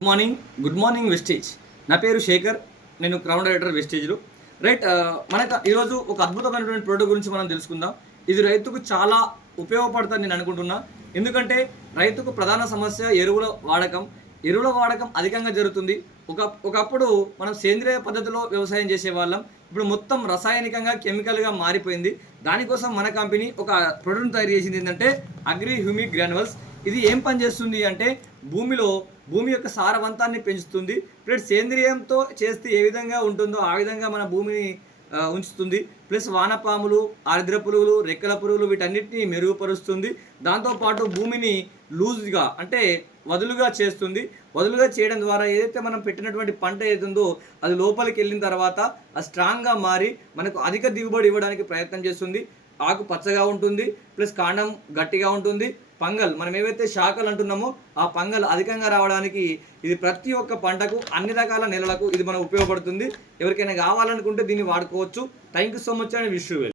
Good morning wastage. నా పేరు శేఖర్. నేను క్రౌన్ డైరెక్టర్ వెస్టేజ్లో. రైట్, మనకు ఈరోజు ఒక అద్భుతమైనటువంటి ప్రోడక్ట్ గురించి మనం తెలుసుకుందాం. ఇది రైతుకు చాలా ఉపయోగపడుతుంది నేను అనుకుంటున్నా. ఎందుకంటే రైతుకు ప్రధాన సమస్య ఎరువుల వాడకం అధికంగా జరుగుతుంది. ఒకప్పుడు మనం సేంద్రియ పద్ధతిలో వ్యవసాయం చేసేవాళ్ళం. ఇప్పుడు మొత్తం రసాయనికంగా కెమికల్గా మారిపోయింది. దానికోసం మన కంపెనీ ఒక ప్రోడక్ట్ని తయారు చేసింది. ఏంటంటే అగ్రి హ్యూమిక్ గ్రాన్యువల్స్. ఇది ఏం పని చేస్తుంది అంటే భూమి యొక్క సారవంతాన్ని పెంచుతుంది. ప్లస్ సేంద్రియంతో చేస్తే ఏ విధంగా ఉంటుందో ఆ విధంగా మన భూమిని ఉంచుతుంది. ప్లస్ వానపాములు, ఆర్ద్ర పురుగులు, రెక్కల పురుగులు వీటన్నిటిని మెరుగుపరుస్తుంది. దాంతోపాటు భూమిని లూజ్గా అంటే వదులుగా చేస్తుంది. వదులుగా చేయడం ద్వారా ఏదైతే మనం పెట్టినటువంటి పంట ఏదుందో అది లోపలికి వెళ్ళిన తర్వాత అది స్ట్రాంగ్గా మారి మనకు అధిక దిగుబడి ఇవ్వడానికి ప్రయత్నం చేస్తుంది. ఆకు పచ్చగా ఉంటుంది, ప్లస్ కాండం గట్టిగా ఉంటుంది. పంగల్ మనం ఏవైతే శాఖలు అంటున్నామో ఆ పంగల్ అధికంగా రావడానికి ఇది ప్రతి ఒక్క పంటకు అన్ని రకాల నెలలకు ఇది మనకు ఉపయోగపడుతుంది. ఎవరికైనా కావాలనుకుంటే దీన్ని వాడుకోవచ్చు. Thank you so much and wish you well.